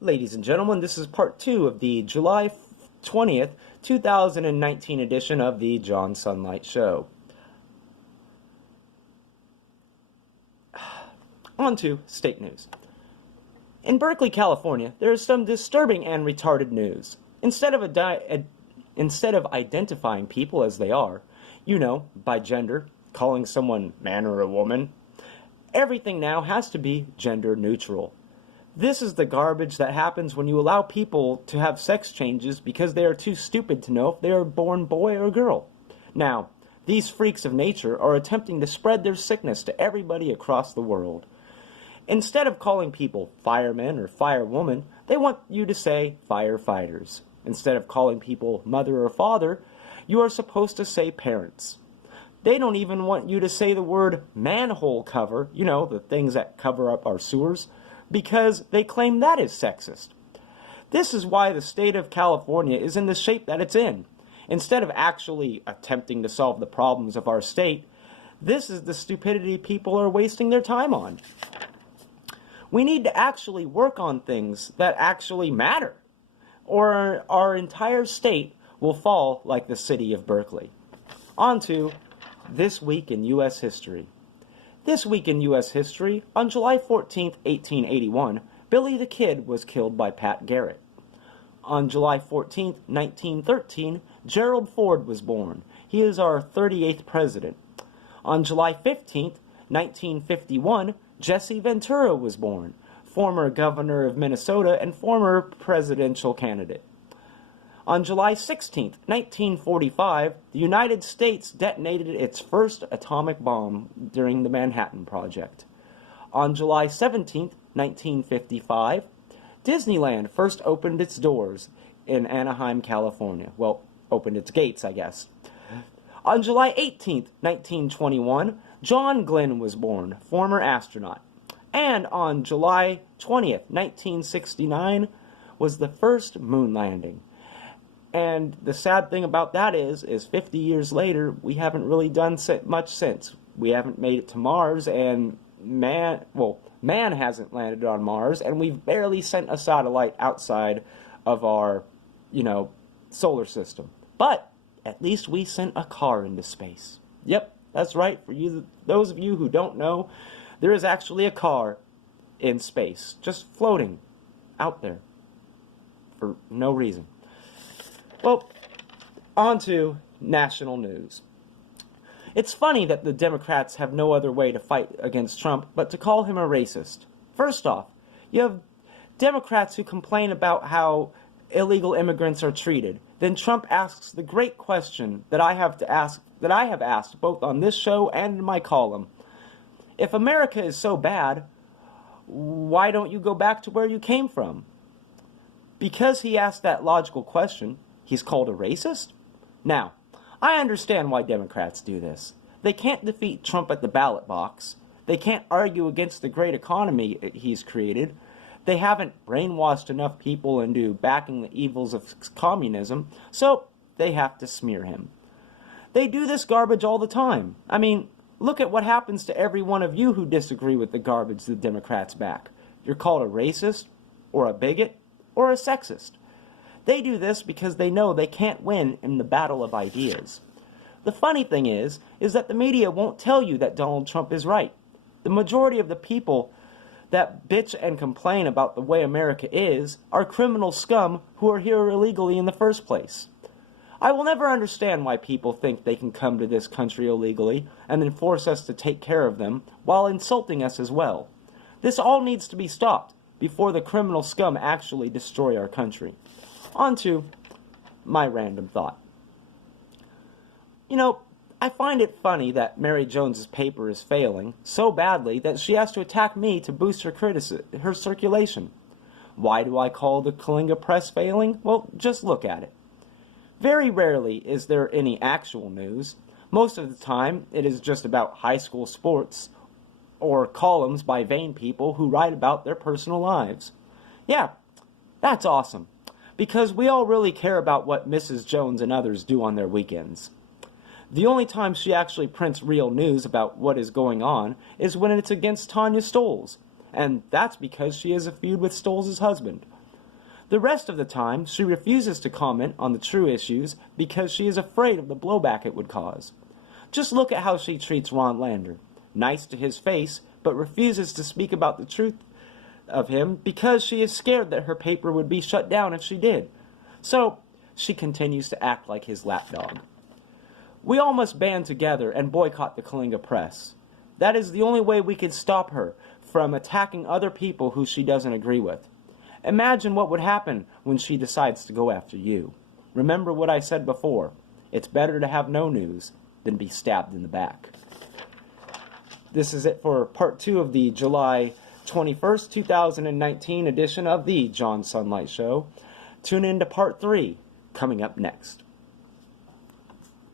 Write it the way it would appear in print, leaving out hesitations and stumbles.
Ladies and gentlemen, this is part 2 of the July 20th, 2019 edition of the John Sunlight Show. On to state news. In Berkeley, California, there is some disturbing and retarded news. Instead of identifying people as they are, by gender, calling someone man or a woman, everything now has to be gender neutral. This is the garbage that happens when you allow people to have sex changes because they are too stupid to know if they are born boy or girl. Now, these freaks of nature are attempting to spread their sickness to everybody across the world. Instead of calling people firemen or firewoman, they want you to say firefighters. Instead of calling people mother or father, you are supposed to say parents. They don't even want you to say the word manhole cover, the things that cover up our sewers, because they claim that is sexist. This is why the state of California is in the shape that it's in. Instead of actually attempting to solve the problems of our state, this is the stupidity people are wasting their time on. We need to actually work on things that actually matter, or our entire state will fall like the city of Berkeley. On to This Week in U.S. History. This week in U.S. history, on July 14, 1881, Billy the Kid was killed by Pat Garrett. On July 14, 1913, Gerald Ford was born. He is our 38th president. On July 15, 1951, Jesse Ventura was born, former governor of Minnesota and former presidential candidate. On July 16, 1945, the United States detonated its first atomic bomb during the Manhattan Project. On July 17, 1955, Disneyland first opened its doors in Anaheim, California. Well, opened its gates, I guess. On July 18, 1921, John Glenn was born, former astronaut. And on July 20th, 1969, was the first moon landing. And the sad thing about that is 50 years later, we haven't really done much since. We haven't made it to Mars, and man hasn't landed on Mars, and we've barely sent a satellite outside of our, solar system. But at least we sent a car into space. Yep, that's right. For those of you who don't know, there is actually a car in space, just floating out there for no reason. Well, on to national news. It's funny that the Democrats have no other way to fight against Trump but to call him a racist. First off, you have Democrats who complain about how illegal immigrants are treated. Then Trump asks the great question that I have asked both on this show and in my column. If America is so bad, why don't you go back to where you came from? Because he asked that logical question, he's called a racist? Now, I understand why Democrats do this. They can't defeat Trump at the ballot box. They can't argue against the great economy he's created. They haven't brainwashed enough people into backing the evils of communism, so they have to smear him. They do this garbage all the time. I mean, look at what happens to every one of you who disagree with the garbage the Democrats back. You're called a racist, or a bigot, or a sexist. They do this because they know they can't win in the battle of ideas. The funny thing is that the media won't tell you that Donald Trump is right. The majority of the people that bitch and complain about the way America is are criminal scum who are here illegally in the first place. I will never understand why people think they can come to this country illegally and then force us to take care of them while insulting us as well. This all needs to be stopped before the criminal scum actually destroy our country. On to my random thought. I find it funny that Mary Jones's paper is failing so badly that she has to attack me to boost her circulation. Why do I call the Kalinga Press failing? Well, just look at it. Very rarely is there any actual news. Most of the time, it is just about high school sports or columns by vain people who write about their personal lives. Yeah, that's awesome, because we all really care about what Mrs. Jones and others do on their weekends. The only time she actually prints real news about what is going on is when it's against Tanya Stolz, and that's because she has a feud with Stolz's husband. The rest of the time, she refuses to comment on the true issues because she is afraid of the blowback it would cause. Just look at how she treats Ron Lander. Nice to his face, but refuses to speak about the truth of him because she is scared that her paper would be shut down if she did. So, she continues to act like his lapdog. We all must band together and boycott the Kalinga Press. That is the only way we can stop her from attacking other people who she doesn't agree with. Imagine what would happen when she decides to go after you. Remember what I said before. It's better to have no news than be stabbed in the back. This is it for part 2 of the July 21st, 2019 edition of the John Sunlight Show. Tune in to part 3 coming up next.